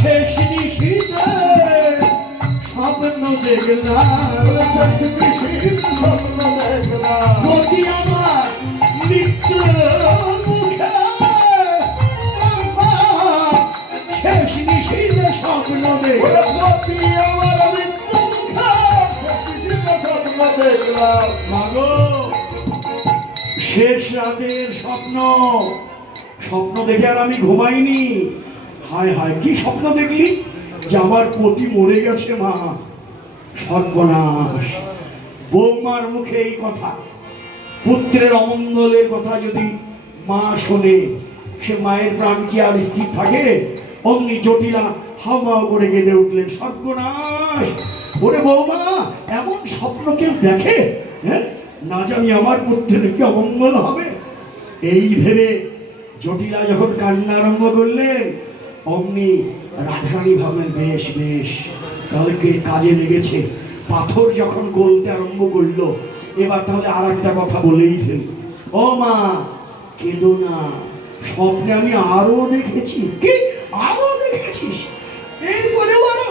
শেষ নিশীথে স্বপ্ন দেখলাম, পতি আমার মৃত্যু মুখে, শেষ নিশীথে স্বপ্ন দেখলাম, মাগো শেষ রাতের স্বপ্ন, স্বপ্ন দেখে আর আমি ঘুমাইনি। হায় হায় কি স্বপ্ন দেখলি? যে আমার পতি মরে গেছে মা। সর্বনাশ! বৌমার মুখে এই কথা, পুত্রের অমঙ্গলের কথা যদি মা শোনে, সে মায়ের প্রাণ কি আর স্থির থাকে? অমনি জটিলা হাওমাও করে কেঁদে উঠলেন, সর্বনাশ! ওরে বৌমা, এমন স্বপ্ন কেউ দেখে? হ্যাঁ, না জানি আমার পুত্রের কি অমঙ্গল হবে। এই ভেবে জটিলা যখন কান্না আরম্ভ করলেন, অমনি রাধারানী ভাবলেন, বেশ বেশ, কালকে কাজে লেগেছে। পাথর যখন গলতে আরম্ভ করলো, এবার তাহলে আর একটা কথা বলেই ফেলি। ও মা, কেঁদো না, স্বপ্নে আমি আরো দেখেছি। কি আরো দেখেছিস? এরপরে আরো?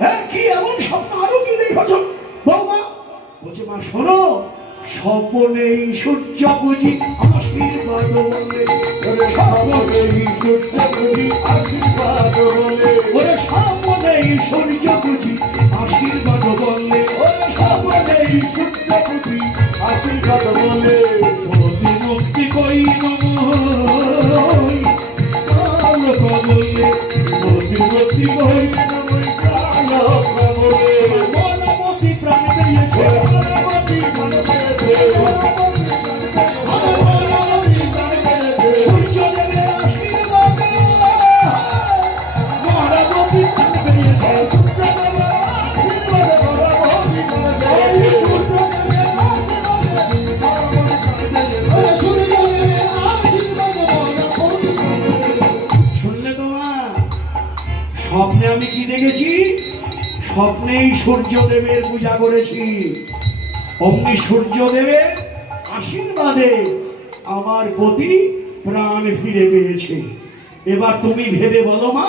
হ্যাঁ, কি এমন স্বপ্ন আরো কি দেখেছ বৌমা? বলছে, মা শোনো, স্বপ্নেই সূর্য বুঝি আশীর্বাদ বলে, স্বপ্নেই সূর্য বুঝি আশীর্বাদ বলে, ওরে স্বপ্নেই সূর্য বুঝি আশীর্বাদ বলে, ওরে স্বপ্নেই সূর্য বুঝি আশীর্বাদ বলে, প্রতি মুক্তি কই নমঃ কাল কবলে, প্রতি মুক্তি কই নমঃ কাল কবলে, মনমতি প্রাণ পেয়েছে, মনমতি প্রাণ পেয়েছে, সূর্যদেবের আশীর্বাদে মনমতি প্রাণ পেয়েছে, সূর্যদেবের আশীর্বাদে মনমতি প্রাণ পেয়েছে, শুনলে তোমার? স্বপ্নে আমি কি দেখেছি? স্বপ্নেই সূর্যদেবের পূজা করেছি। অমনি সূর্যদেবের আশীর্বাদে আমার পতি প্রাণ ফিরে পেয়েছে। এবার তুমি ভেবে বলো মা,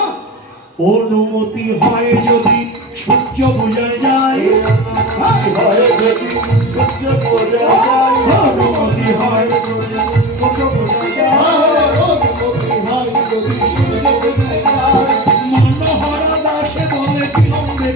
অনুমতি হয় যদি সূর্য পূজায় যায়, অনুমতি হয় মনোহরা দাসে বলে বিলম্বে